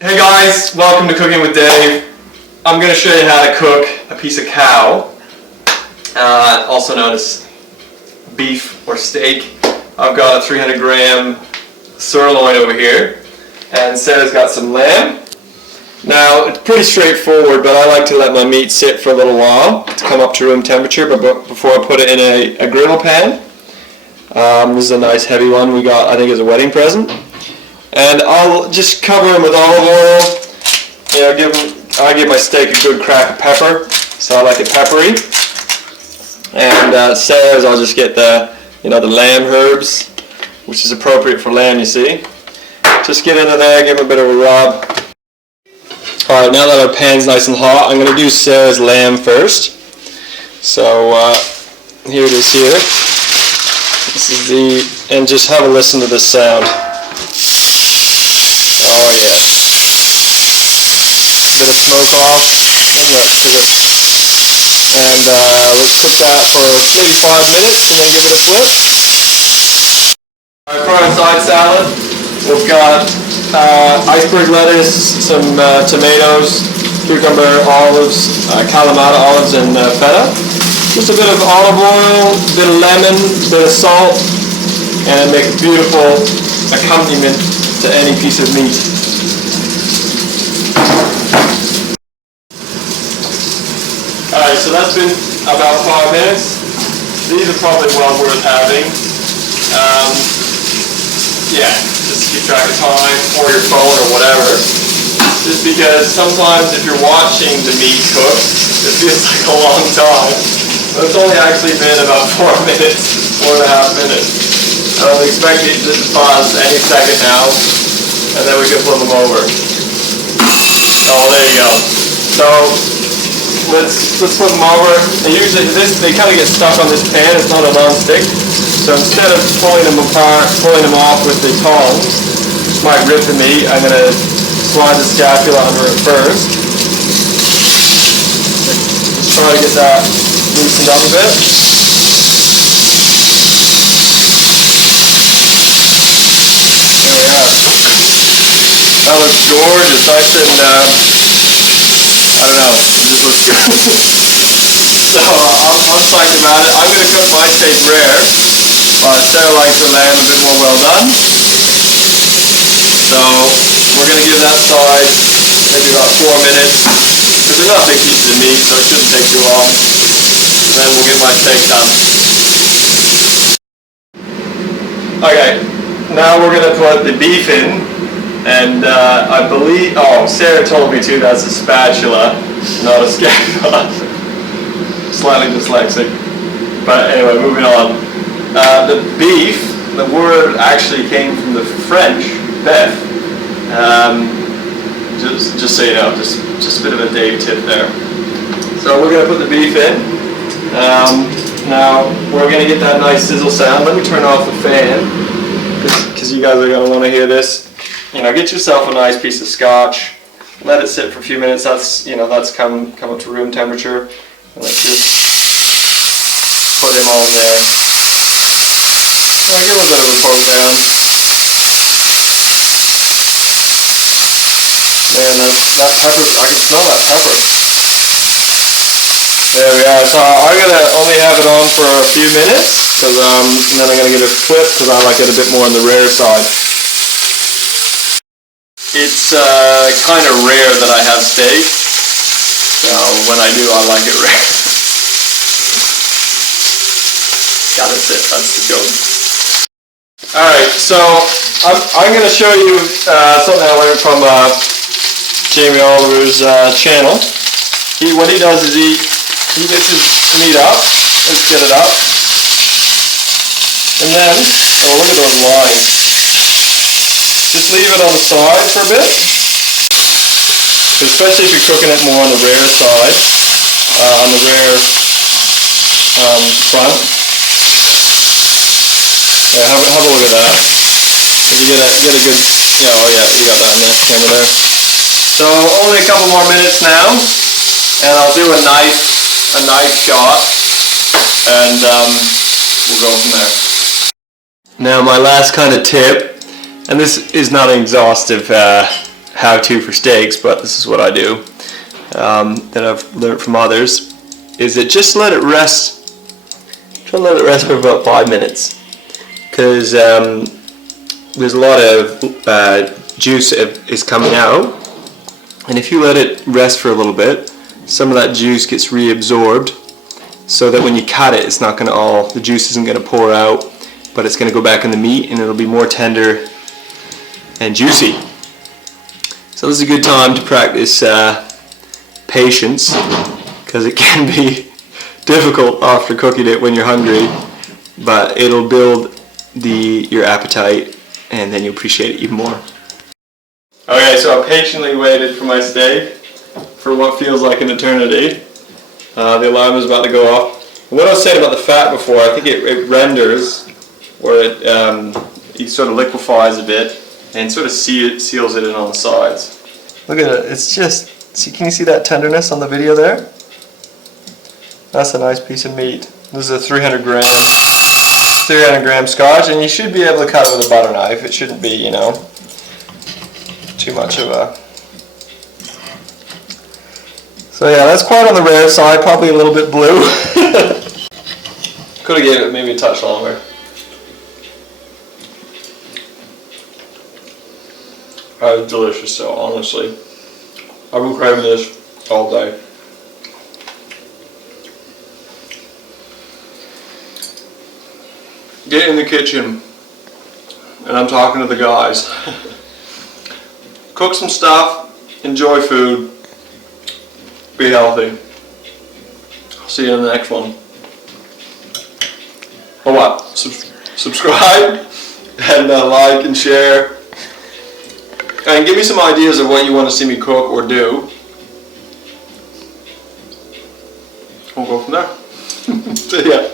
Hey guys, welcome to Cooking with Dave. I'm going to show you how to cook a piece of cow, also known as beef or steak. I've got a 300 gram sirloin over here, and Sarah's got some lamb. Now, it's pretty straightforward, but I like to let my meat sit for a little while to come up to room temperature before I put it in a griddle pan. This is a nice heavy one we got, I think, as a wedding present. And I'll just cover them with olive oil. I give my steak a good crack of pepper, so I like it peppery. And Sarah's, I'll just get the lamb herbs, which is appropriate for lamb, you see. Just get into there, give it a bit of a rub. All right, now that our pan's nice and hot, I'm going to do Sarah's lamb first. So here it is here. This is and just have a listen to this sound. Oh yeah. Bit of smoke off. And let's cook that for maybe 5 minutes and then give it a flip. Alright, for our side salad, we've got iceberg lettuce, some tomatoes, cucumber, olives, Kalamata olives, and feta. Just a bit of olive oil, a bit of lemon, a bit of salt, and make a beautiful accompaniment to any piece of meat. Alright, so that's been about 5 minutes. These are probably well worth having. Yeah, just keep track of time, or your phone, or whatever. Just because sometimes if you're watching the meat cook, it feels like a long time. But it's only actually been about 4 minutes, 4.5 minutes. I'm expecting this to pause any second now, and then we can flip them over. Oh, there you go. So let's flip them over. And usually they kind of get stuck on this pan. It's not a non-stick. So instead of pulling them apart, pulling them off with the tongs, which might rip the meat, I'm going to slide the scapula under it first. Just try to get that loosened up a bit. There we are. That looks gorgeous, nice and, I don't know, it just looks good. So I'm psyched about it. I'm going to cook my steak rare, but Sarah likes her lamb a bit more well done. So we're going to give that side maybe about 4 minutes, because they're not big pieces of meat, so it shouldn't take too long. And then we'll get my steak done. Okay, now we're going to put the beef in, and I believe, Sarah told me too, that's a spatula, not a scapula. Slightly dyslexic, but anyway, moving on. The beef, the word actually came from the French, bœuf. Just so you know, just a bit of a Dave tip there. So we're going to put the beef in. Now we're going to get that nice sizzle sound. Let me turn off the fan, because you guys are going to want to hear this. Get yourself a nice piece of scotch. Let it sit for a few minutes. That's come up to room temperature. And let's just put him on there. Give a little bit of a poke down. Man, that pepper, I can smell that pepper. There we are. So I'm going to only have it on for a few minutes, and then I'm going to give it a flip, because I like it a bit more on the rare side. It's kind of rare that I have steak, so when I do, I like it rare. Gotta sit, that's the joke. Alright, so I'm going to show you something I learned from Jamie Oliver's channel. What he does is he gets his meat up. Let's get it up. And then, look at those lines. Just leave it on the side for a bit. Especially if you're cooking it more on the rare side, on the rare front. Yeah, have a look at that. If you get a good, oh yeah, you got that in there, over there. So only a couple more minutes now, and I'll do a knife shot, and we'll go from there. Now my last kind of tip, and this is not an exhaustive how-to for steaks, but this is what I do, that I've learned from others, is that just let it rest. Try to let it rest for about 5 minutes, because there's a lot of juice is coming out, and if you let it rest for a little bit, some of that juice gets reabsorbed, so that when you cut it, it's not going to the juice isn't going to pour out, but it's going to go back in the meat, and it'll be more tender and juicy. So this is a good time to practice patience, because it can be difficult after cooking it when you're hungry, but it'll build your appetite, and then you'll appreciate it even more. Okay, so I patiently waited for my steak for what feels like an eternity. The alarm is about to go off. What I was saying about the fat before, I think it renders, or it sort of liquefies a bit and sort of seals it in on the sides. Look at it, it's just, can you see that tenderness on the video there? That's a nice piece of meat. This is a 300 gram Scotch, and you should be able to cut it with a butter knife. It shouldn't be, you know, too much of a... So yeah, that's quite on the rare side, probably a little bit blue. Could have gave it maybe a touch longer. That was delicious, so honestly. I've been craving this all day. Get in the kitchen, and I'm talking to the guys. Cook some stuff, enjoy food, be healthy. I'll see you in the next one. Oh what? Subscribe and like and share. And give me some ideas of what you want to see me cook or do. We'll go from there. See ya.